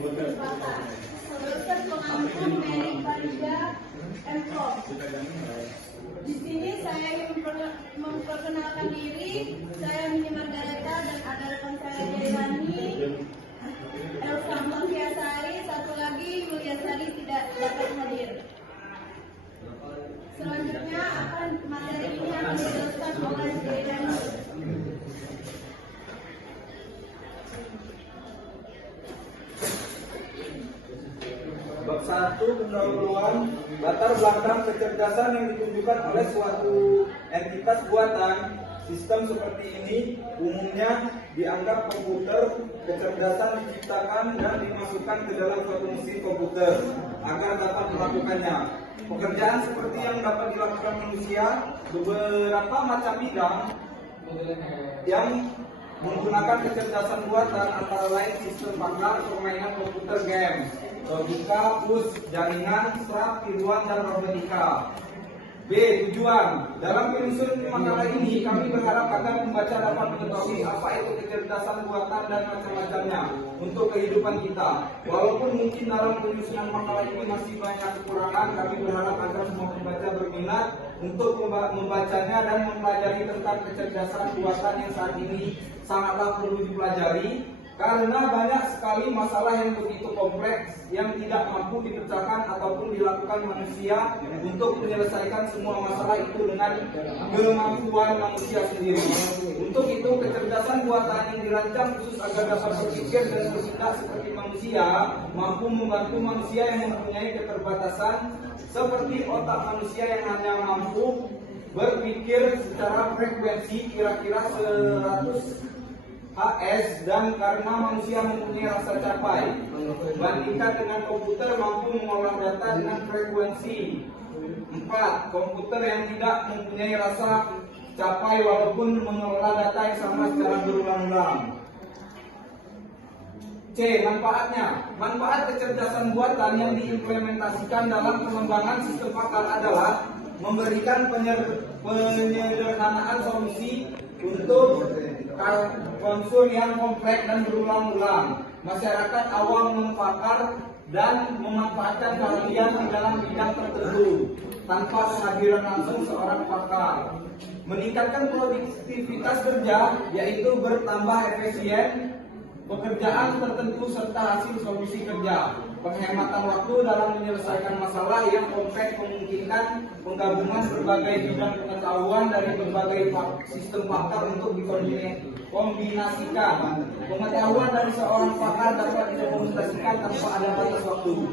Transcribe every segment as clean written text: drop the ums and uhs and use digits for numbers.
kesempatan. Semester pengangkut Mary Farida M.Com. Di sini saya ingin memperkenalkan diri. Saya Mini Margareta dan ada rekan saya Jailani, Elsa Mangkiasari, satu lagi Yulia Sari tidak dapat hadir. Selanjutnya materi ini akan dijelaskan oleh Jailani. Bab 1 pendahuluan latar belakang kecerdasan yang ditunjukkan oleh suatu entitas buatan. Sistem seperti ini umumnya dianggap komputer. Kecerdasan diciptakan dan dimasukkan ke dalam suatu mesin komputer agar dapat melakukannya. Pekerjaan seperti yang dapat dilakukan manusia, beberapa macam bidang yang menggunakan kecerdasan buatan antara lain sistem pakar, permainan komputer game, logika, push, jaringan, strap, tiruan, dan robotika. B. Tujuan. Dalam penyusun makalah ini, kami berharap agar pembaca dapat mengetahui apa itu kecerdasan buatan dan macam-macamnya untuk kehidupan kita. Walaupun mungkin dalam penyusunan makalah ini masih banyak kekurangan, kami berharap agar semua pembaca berminat untuk membacanya dan mempelajari tentang kecerdasan buatan yang saat ini sangatlah perlu dipelajari. Karena banyak sekali masalah yang begitu kompleks yang tidak mampu dipecahkan ataupun dilakukan manusia untuk menyelesaikan semua masalah itu dengan kemampuan manusia sendiri. Untuk itu kecerdasan buatan yang dirancang khusus agar dapat berpikir dan bertindak seperti manusia, mampu membantu manusia yang mempunyai keterbatasan seperti otak manusia yang hanya mampu berpikir secara frekuensi kira-kira 100 HS, dan karena manusia mempunyai rasa capai, bandingkan dengan komputer mampu mengolah data dengan frekuensi 4. Komputer yang tidak mempunyai rasa capai walaupun mengelola data yang sama secara berulang-ulang. C. Manfaatnya. Manfaat kecerdasan buatan yang diimplementasikan dalam pengembangan sistem pakar adalah memberikan penyederhanaan solusi untuk konsul yang kompleks dan berulang-ulang. Masyarakat awam mempakar dan memanfaatkan keahlian di dalam bidang tertentu tanpa kehadiran langsung seorang pakar. Meningkatkan produktivitas kerja, yaitu bertambah efisien pekerjaan tertentu serta hasil solusi kerja. Penghematan waktu dalam menyelesaikan masalah yang kompleks memungkinkan penggabungan berbagai bidang pengetahuan dari berbagai sistem pakar untuk dikombinasikan. Pengetahuan dari seorang pakar dapat dikomunikasikan tanpa ada batas waktu.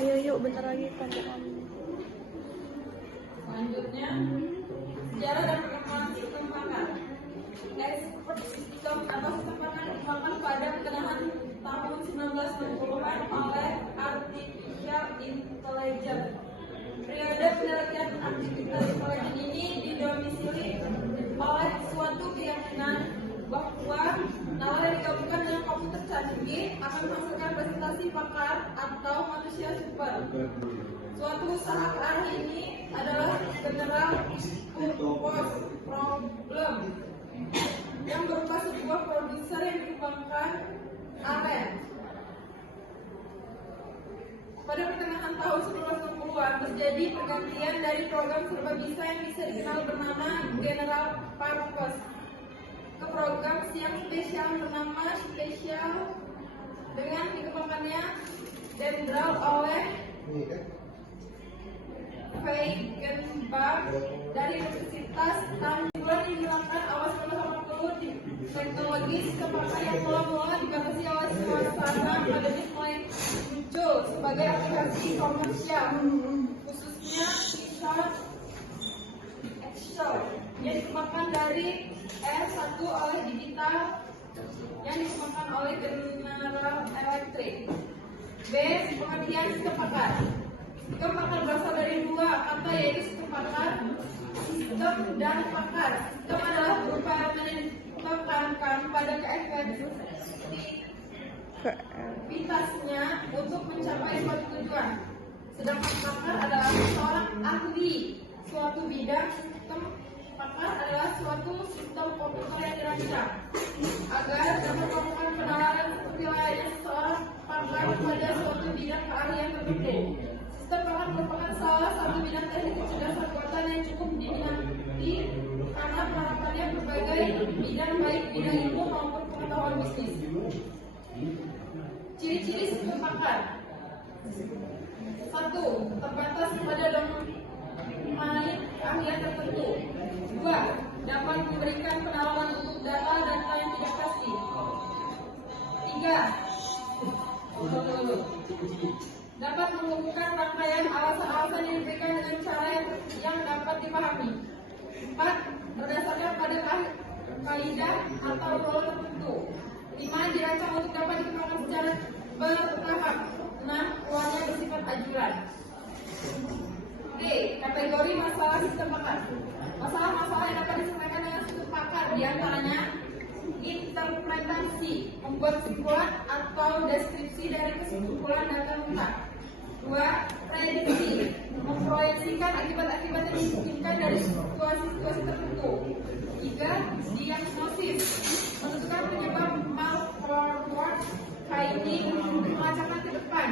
Ayo yuk bentar lagi panjangan. Selanjutnya, sejarah dan perkembangan sistem pakar. Sistem atau sistem pakar dikembangkan pada pertengahan tahun 1960-an oleh Artificial Intelligence. Periode penelitian Artificial Intelligence ini didomisili oleh suatu keyakinan bahwa nalar yang digabungkan dengan komputer canggih akan menghasilkan presentasi pakar atau manusia super. Suatu usaha ke arah ini adalah General Purpose Problem yang berupa sebuah produser yang dikembangkan Allen. Pada pertengahan tahun 1960-an terjadi pergantian dari program serba bisa yang bisa dikenal bernama General Purpose ke program siang spesial bernama Special dengan dikembangkannya General oleh Feigenbaum dari Universitas Tanjung yang dilakukan awal 1980. Teknologi sistem pakar yang mula-mula dibatasi oleh suasana pandemi mulai muncul sebagai aplikasi komersial, khususnya Excel yang dikembangkan dari R1 oleh Digital yang dikembangkan oleh General Electric. B. Pengertian sistem pakar. Sistem pakar berasal dari dua kata, yaitu sistem pakar, sistem dan pakar. Sistem adalah berupaya menekankan pada keefektivitasnya untuk mencapai suatu tujuan. Sedangkan pakar adalah seorang ahli suatu bidang. Sistem pakar adalah suatu sistem komputer yang dirancang agar dapat melakukan penalaran seperti layaknya seseorang pakar pada suatu bidang keahlian tertentu. Sistem pakar merupakan salah satu bidang teknik kecerdasan buatan yang cukup diminati karena penerapannya berbagai bidang, baik bidang ilmu maupun pengetahuan bisnis. Ciri-ciri sistem pakar: 1. Terbatas pada domain keahlian tertentu. 2. Dapat memberikan penawaran untuk data yang tidak pasti. 3. Dapat mengumpulkan rangkaian alasan-alasan yang diberikan dengan cara yang dapat dipahami. 4. Berdasarkan pada kaidah atau role tertentu. 5. Dirancang untuk dapat dikembangkan secara bertahap. 6. Keluarnya bersifat ajuran. D. Kategori masalah sistem pakar. Masalah-masalah yang dapat diselesaikan dengan sistem pakar diantaranya: interpretasi, membuat kesimpulan atau deskripsi dari kesimpulan data mentah. 2. Prediksi, memproyeksikan akibat-akibat yang dimungkinkan dari situasi-situasi tertentu. 3. Diagnosis, menentukan penyebab malforward finding, melacakkan ke depan.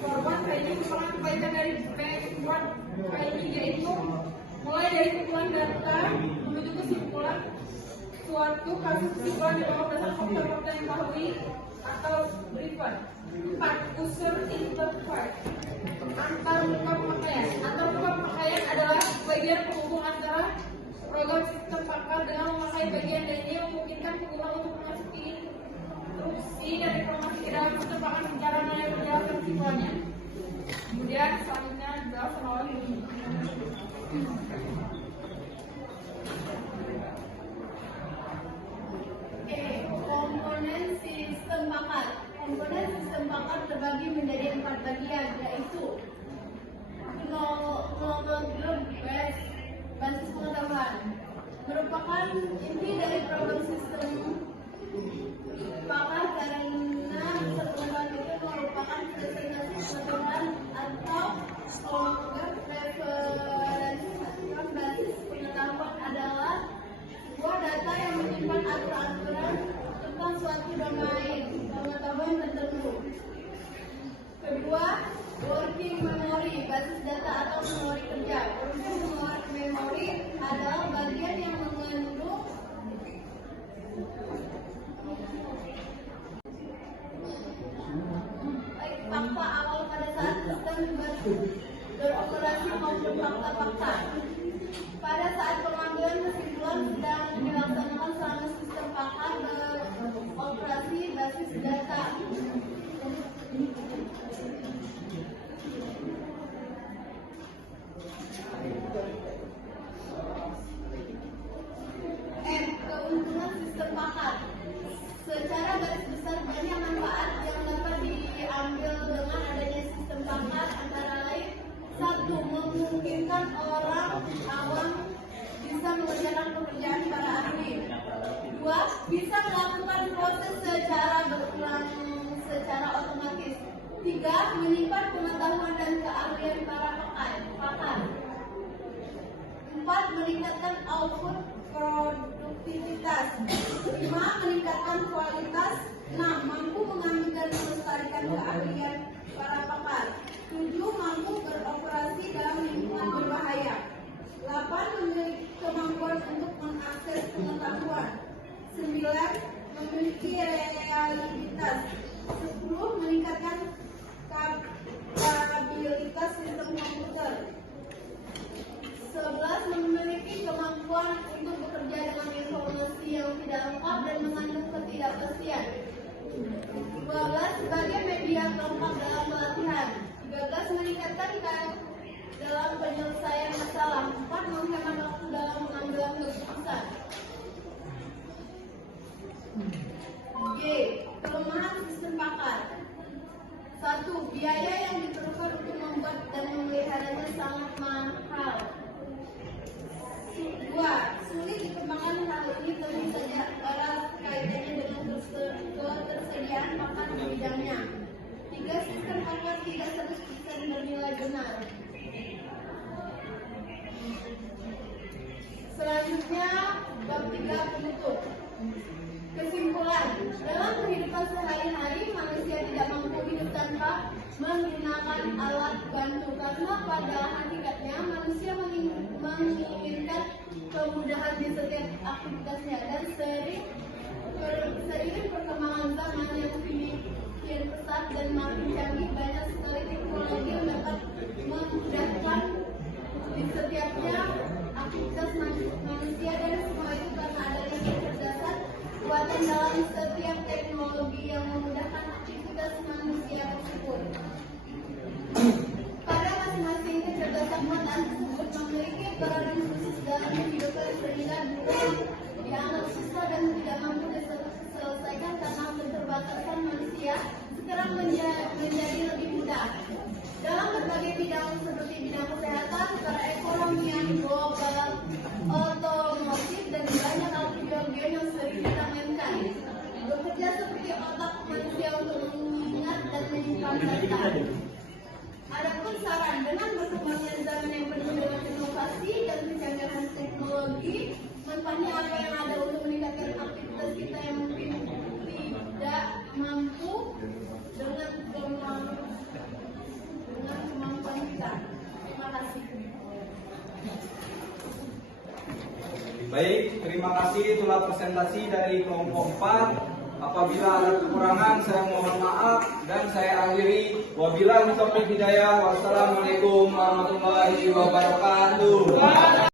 Forward finding merupakan kebaikan dari backward finding, yaitu mulai dari kumpulan data menuju kesimpulan suatu kasus. Kesimpulan dibawa berdasarkan fakta-fakta yang diketahui atau briefan. 4. User interface, antarmuka pemakaian. Antarmuka pemakaian adalah bagian penghubung antara program sistem pakar dengan memakai bagian lainnya, memungkinkan pengguna untuk memasuki instruksi dan informasi ke dalam sistem pakar secara menjelaskan kesimpulannya. Kemudian selanjutnya adalah penolakan bunyi. Komponen sistem pakar. Komponen sistem pakar terbagi menjadi 4 bagian, yaitu knowledge base, basis pengetahuan, merupakan inti dari program sistem pakar karena pengetahuan itu merupakan presentasi pengetahuan atau referensi. Basis pengetahuan adalah sebuah data yang menyimpan aturan-aturan tentang suatu domain pengetahuan tertentu. Kedua, working memory, basis data atau memori kerja. Working memory adalah bagian yang mengandung fakta awal pada saat sistem beroperasi maupun fakta-fakta pada saat pengambilan kesimpulan sedang dilaksanakan selama sistem pakar beroperasi basis data. Keuntungan sistem pakar. Secara garis besar banyak manfaat yang dapat diambil dengan adanya sistem pakar, antara lain: 1. Memungkinkan orang awam bisa mengerjakan pekerjaan para ahli. 2. Bisa melakukan proses secara berulang secara otomatis. 3. Menyimpan pengetahuan dan keahlian para pakar. 4. Meningkatkan output produktivitas. 5. Meningkatkan kualitas. 6. Mampu mengambil dan melestarikan keahlian para pakar. 7. Mampu beroperasi dalam lingkungan berbahaya. 8. Memiliki kemampuan untuk mengakses pengetahuan. 9. Memiliki reliabilitas. 10. Meningkatkan kapabilitas sistem komputer. 11. Memiliki kemampuan untuk bekerja dengan informasi yang tidak lengkap dan mengandung ketidakpastian. 12. Sebagai media pelengkap dalam pelatihan. 13. Meningkatkan dalam penyelesaian masalah. 4. Menghemat waktu dalam mengambil keputusan. G. Kelemahan sistem pakar. 1. Biaya yang diperlukan untuk membuat dan memeliharanya sangat mahal. 2. Sulit dikembangkan. Hal ini tentu saja erat kaitannya dengan ketersediaan pakar di bidangnya. 3. Sistem pakar tidak 100% bernilai benar. Selanjutnya, bab 3 penutup. Kesimpulan alat bantu, karena pada hakikatnya manusia menginginkan kemudahan di setiap aktivitasnya, dan seiring perkembangan zaman yang kian pesat dan makin canggih, banyak sekali teknologi yang dapat memudahkan di setiapnya aktivitas manusia, dan semua itu karena adanya kecerdasan buatan dalam setiap teknologi yang memudahkan aktivitas manusia tersebut. Pada masing-masing kecerdasan buatan tersebut memiliki peranan khusus dalam kehidupan, sehingga dulu dianggap susah dan tidak mampu diselesaikan karena keterbatasan manusia, sekarang menjadi lebih mudah. Dalam berbagai bidang seperti bidang kesehatan, perekonomian global, otomotif, dan banyak hal video yang sering kita mainkan, bekerja seperti otak manusia untuk mengingat dan menyimpan data. Adapun saran, dengan berkembangnya zaman yang penuh dengan inovasi dan kecanggihan teknologi, manfaatnya apa yang ada untuk meningkatkan aktivitas kita yang mungkin tidak mampu dengan kemampuan kita. Terima kasih. Baik, terima kasih. Itulah presentasi dari kelompok 4. Apabila ada kekurangan, saya mohon maaf dan saya akhiri. Wabillahi taufiq hidayah. Wassalamualaikum warahmatullahi wabarakatuh.